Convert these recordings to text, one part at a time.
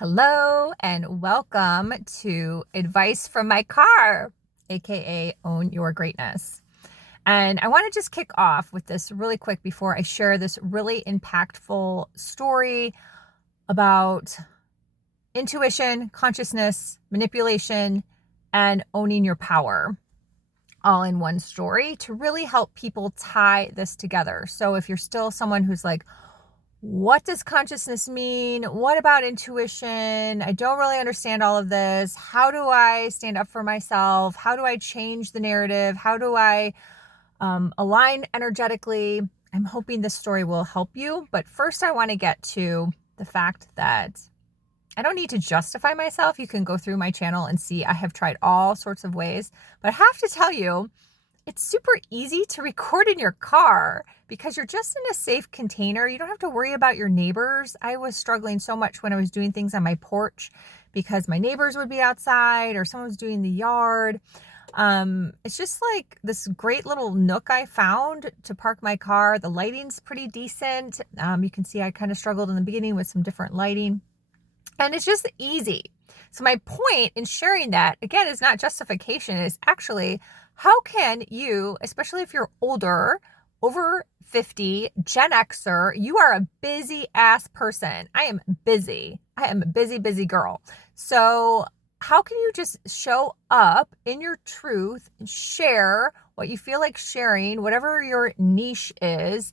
Hello and welcome to Advice from My Car, aka Own Your Greatness. And I want to just kick off with this really quick before I share this really impactful story about intuition, consciousness, manipulation, and owning your power all in one story to really help people tie this together. So if you're still someone who's like, what does consciousness mean? What about intuition? I don't really understand all of this. How do I stand up for myself? How do I change the narrative? How do I align energetically? I'm hoping this story will help you. But first, I want to get to the fact that I don't need to justify myself. You can go through my channel and see I have tried all sorts of ways. But I have to tell you, it's super easy to record in your car because you're just in a safe container. You don't have to worry about your neighbors. I was struggling so much when I was doing things on my porch because my neighbors would be outside or someone was doing the yard. It's just like this great little nook I found to park my car. The lighting's pretty decent. You can see I kind of struggled in the beginning with some different lighting, and it's just easy. So my point in sharing that, again, is not justification. It's actually, how can you, especially if you're older, over 50, Gen Xer, you are a busy ass person. I am busy. I am a busy, busy girl. So how can you just show up in your truth and share what you feel like sharing, whatever your niche is,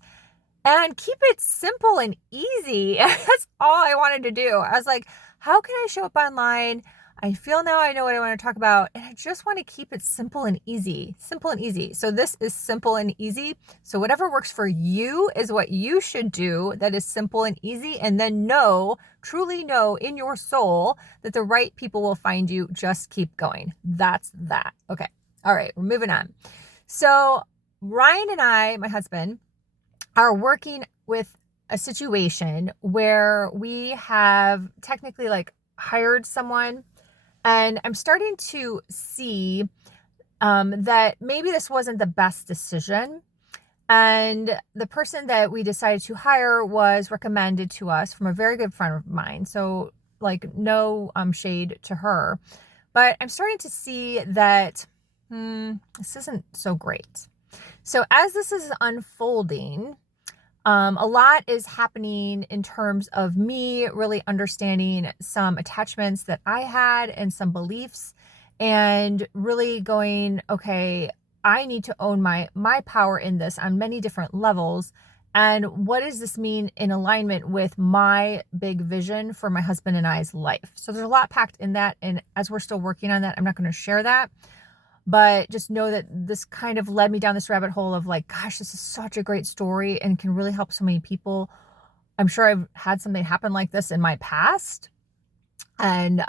and keep it simple and easy? That's all I wanted to do. I was like, how can I show up online? I feel now I know what I want to talk about, and I just want to keep it simple and easy. Simple and easy. So this is simple and easy. So whatever works for you is what you should do that is simple and easy. And then know, truly know in your soul that the right people will find you. Just keep going. That's that. Okay. All right. We're moving on. So Ryan and I, my husband, are working with a situation where we have technically like hired someone, and I'm starting to see that maybe this wasn't the best decision. And the person that we decided to hire was recommended to us from a very good friend of mine. So like no shade to her, but I'm starting to see that this isn't so great. So as this is unfolding, a lot is happening in terms of me really understanding some attachments that I had and some beliefs, and really going, okay, I need to own my power in this on many different levels. And what does this mean in alignment with my big vision for my husband and I's life? So there's a lot packed in that. And as we're still working on that, I'm not going to share that. But just know that this kind of led me down this rabbit hole of like, gosh, this is such a great story and can really help so many people. I'm sure I've had something happen like this in my past. And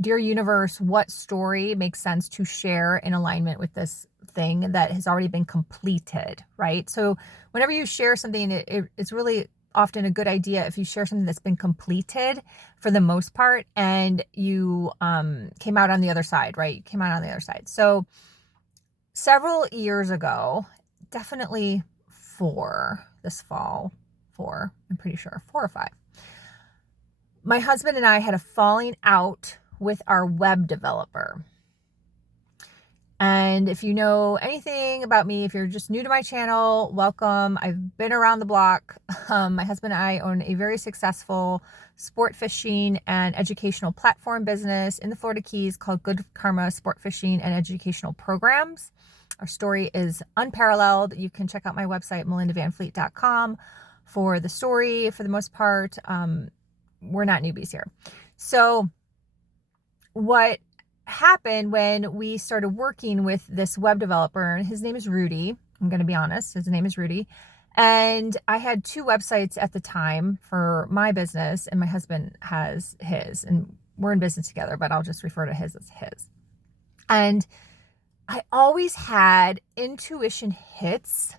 dear universe, what story makes sense to share in alignment with this thing that has already been completed, right? So whenever you share something, it's really often a good idea if you share something that's been completed for the most part, and you came out on the other side, right? You came out on the other side. So several years ago, definitely this fall, I'm pretty sure 4 or 5, my husband and I had a falling out with our web developer. And if you know anything about me, if you're just new to my channel, welcome. I've been around the block. My husband and I own a very successful sport fishing and educational platform business in the Florida Keys called Good Karma Sport Fishing and Educational Programs. Our story is unparalleled. You can check out my website, melindavanfleet.com, for the story. For the most part, we're not newbies here. So what happened when we started working with this web developer, and his name is Rudy. I'm going to be honest. His name is Rudy. And I had 2 websites at the time for my business, and my husband has his, and we're in business together, but I'll just refer to his as his. And I always had intuition hits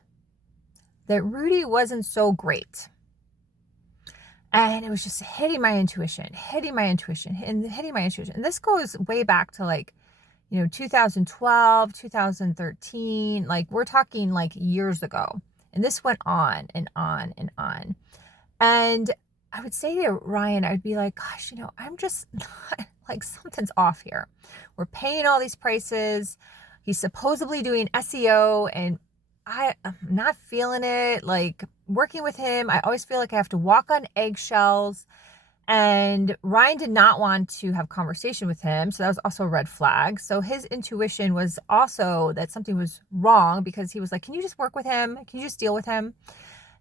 that Rudy wasn't so great. And it was just hitting my intuition. And this goes way back to like, 2012, 2013. Like we're talking like years ago. And this went on and on and on. And I would say to Ryan, I'd be like, gosh, I'm just not, like, something's off here. We're paying all these prices. He's supposedly doing SEO, and I'm not feeling it. Like, working with him, I always feel like I have to walk on eggshells. And Ryan did not want to have conversation with him. So that was also a red flag. So his intuition was also that something was wrong, because he was like, can you just work with him? Can you just deal with him?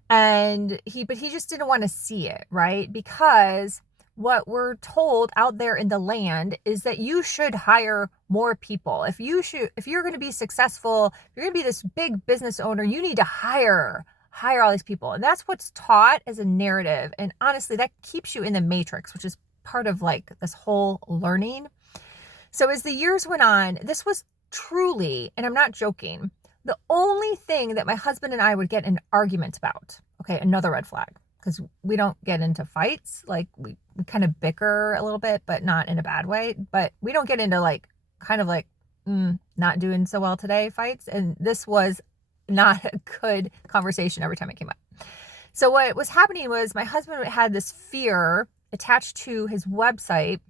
But he just didn't want to see it, right? Because what we're told out there in the land is that you should hire more people. If you're going to be successful, if you're going to be this big business owner, you need to hire all these people. And that's what's taught as a narrative. And honestly, that keeps you in the matrix, which is part of like this whole learning. So as the years went on, this was truly, and I'm not joking, the only thing that my husband and I would get an argument about. Okay, another red flag, because we don't get into fights. Like, we kind of bicker a little bit, but not in a bad way. But we don't get into like kind of like not doing so well today fights. And this was not a good conversation every time it came up. So what was happening was my husband had this fear attached to his website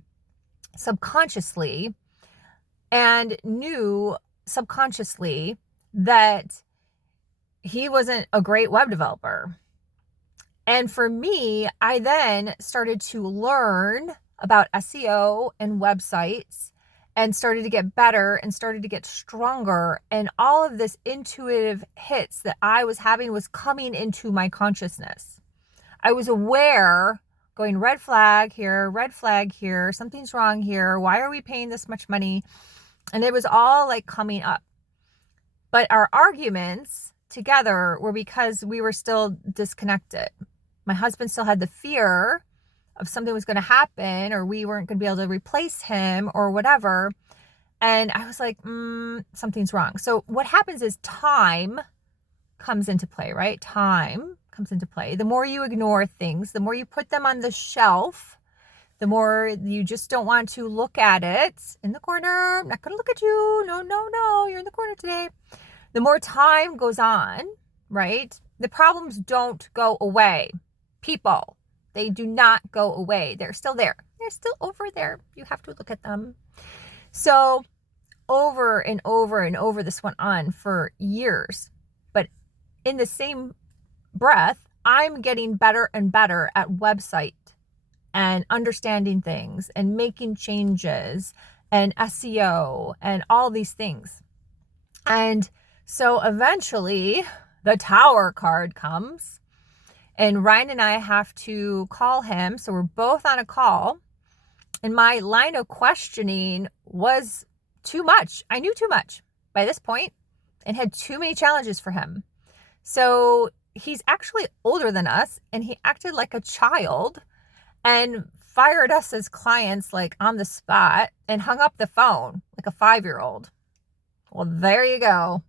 subconsciously, and knew subconsciously that he wasn't a great web developer. And for me, I then started to learn about SEO and websites, and started to get better and started to get stronger. And all of this intuitive hits that I was having was coming into my consciousness. I was aware, going red flag here, something's wrong here. Why are we paying this much money? And it was all like coming up. But our arguments together were because we were still disconnected. My husband still had the fear of something was going to happen, or we weren't going to be able to replace him or whatever. And I was like, something's wrong. So what happens is time comes into play, right? Time comes into play. The more you ignore things, the more you put them on the shelf, the more you just don't want to look at it in the corner. I'm not going to look at you. No, you're in the corner today. The more time goes on, right? The problems don't go away. People, they do not go away. They're still there. They're still over there. You have to look at them. So over and over and over, this went on for years. But in the same breath, I'm getting better and better at website and understanding things and making changes and SEO and all these things. And so eventually the tower card comes, and Ryan and I have to call him. So we're both on a call, and my line of questioning was too much. I knew too much by this point and had too many challenges for him. So he's actually older than us, and he acted like a child and fired us as clients like on the spot and hung up the phone like a 5-year-old. Well, there you go.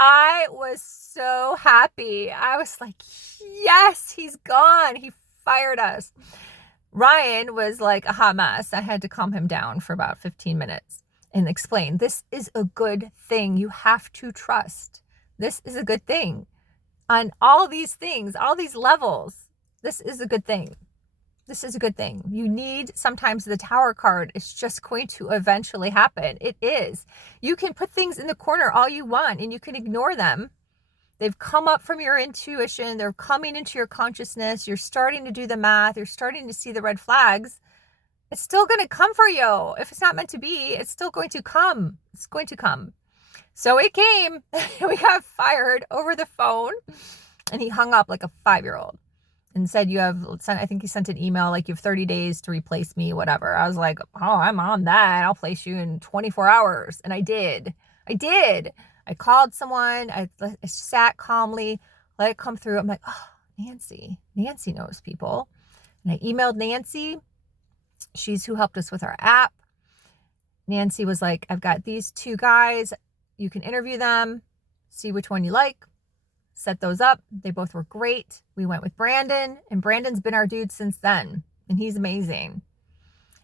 I was so happy. I was like, yes, he's gone. He fired us. Ryan was like a hot mess. I had to calm him down for about 15 minutes and explain, this is a good thing. You have to trust. This is a good thing. On all these things, all these levels, this is a good thing. This is a good thing. You need sometimes the tower card. It's just going to eventually happen. It is. You can put things in the corner all you want, and you can ignore them. They've come up from your intuition. They're coming into your consciousness. You're starting to do the math. You're starting to see the red flags. It's still going to come for you. If it's not meant to be, it's still going to come. It's going to come. So it came. We got fired over the phone, and he hung up like a 5-year-old. And said, I think he sent an email like, you have 30 days to replace me, whatever. I was like, oh, I'm on that. I'll place you in 24 hours. And I did. I called someone. I sat calmly, let it come through. I'm like, oh, Nancy knows people. And I emailed Nancy. She's who helped us with our app. Nancy was like, I've got these 2 guys. You can interview them, see which one you like. Set those up. They both were great. We went with Brandon, and Brandon's been our dude since then, and he's amazing.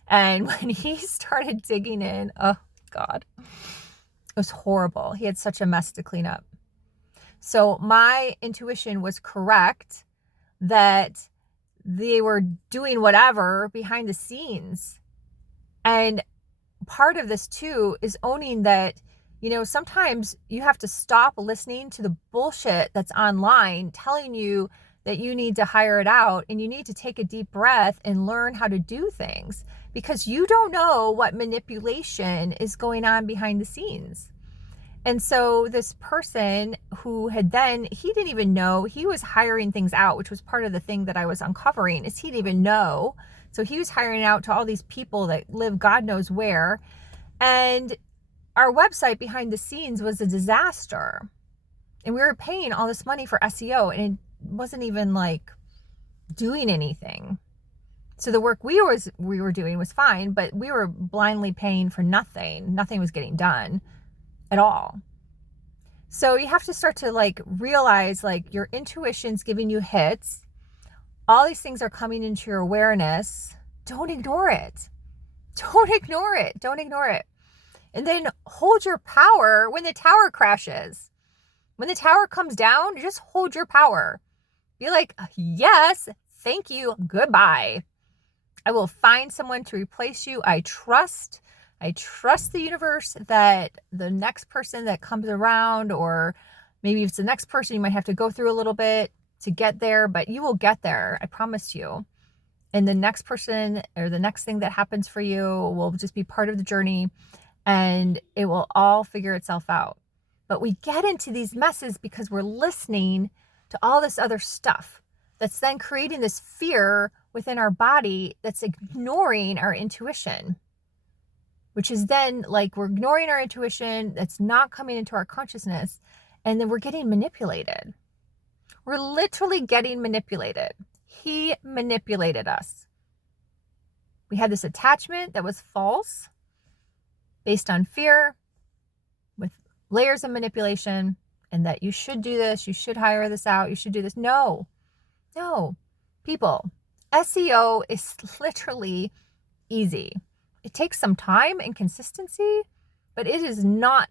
And when he started digging in, oh God, it was horrible. He had such a mess to clean up. So my intuition was correct that they were doing whatever behind the scenes. And part of this too is owning that, sometimes you have to stop listening to the bullshit that's online telling you that you need to hire it out, and you need to take a deep breath and learn how to do things, because you don't know what manipulation is going on behind the scenes. And so this person who he didn't even know he was hiring things out, which was part of the thing that I was uncovering, is he didn't even know. So he was hiring out to all these people that live God knows where. And our website behind the scenes was a disaster. And we were paying all this money for SEO, and it wasn't even like doing anything. So the work we were doing was fine, but we were blindly paying for nothing. Nothing was getting done at all. So you have to start to realize your intuition's giving you hits. All these things are coming into your awareness. Don't ignore it. Don't ignore it. Don't ignore it. And then hold your power when the tower crashes. When the tower comes down, just hold your power. Be like, yes, thank you, goodbye. I will find someone to replace you. I trust the universe that the next person that comes around, or maybe if it's the next person, you might have to go through a little bit to get there, but you will get there. I promise you. And the next person or the next thing that happens for you will just be part of the journey, and it will all figure itself out. But we get into these messes because we're listening to all this other stuff that's then creating this fear within our body that's ignoring our intuition, which is then we're ignoring our intuition that's not coming into our consciousness, and then we're getting manipulated. We're literally getting manipulated. He manipulated us. We had this attachment that was false, based on fear, with layers of manipulation, and that you should do this, you should hire this out, you should do this. No, people, SEO is literally easy. It takes some time and consistency, but it is not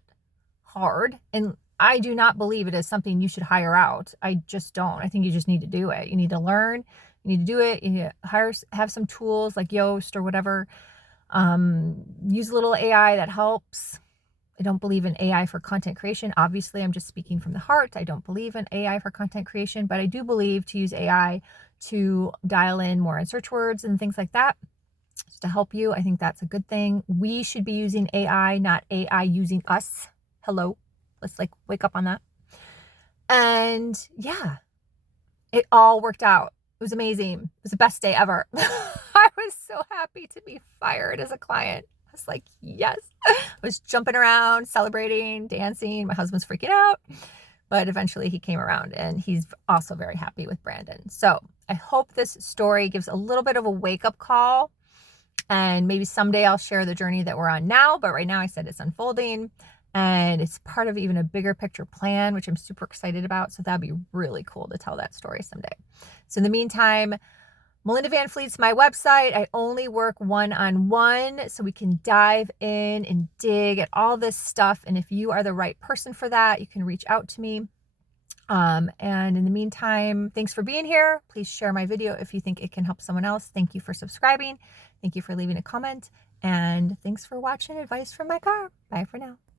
hard. And I do not believe it is something you should hire out. I just don't. I think you just need to do it. You need to learn. You need to do it. You need to have some tools like Yoast or whatever. Use a little AI that helps. I don't believe in AI for content creation. Obviously, I'm just speaking from the heart. I don't believe in AI for content creation, but I do believe to use AI to dial in more on search words and things like that to help you. I think that's a good thing. We should be using AI, not AI using us. Hello. Let's wake up on that. And yeah, it all worked out. It was amazing. It was the best day ever. I was so happy to be fired as a client. I was like, yes. I was jumping around, celebrating, dancing. My husband's freaking out. But eventually he came around, and he's also very happy with Brandon. So I hope this story gives a little bit of a wake-up call. And maybe someday I'll share the journey that we're on now. But right now I said it's unfolding. And it's part of even a bigger picture plan, which I'm super excited about. So that'd be really cool to tell that story someday. So in the meantime, Melinda Van Fleet's my website. I only work one-on-one, so we can dive in and dig at all this stuff. And if you are the right person for that, you can reach out to me. And in the meantime, thanks for being here. Please share my video if you think it can help someone else. Thank you for subscribing. Thank you for leaving a comment. And thanks for watching Advice from My Car. Bye for now.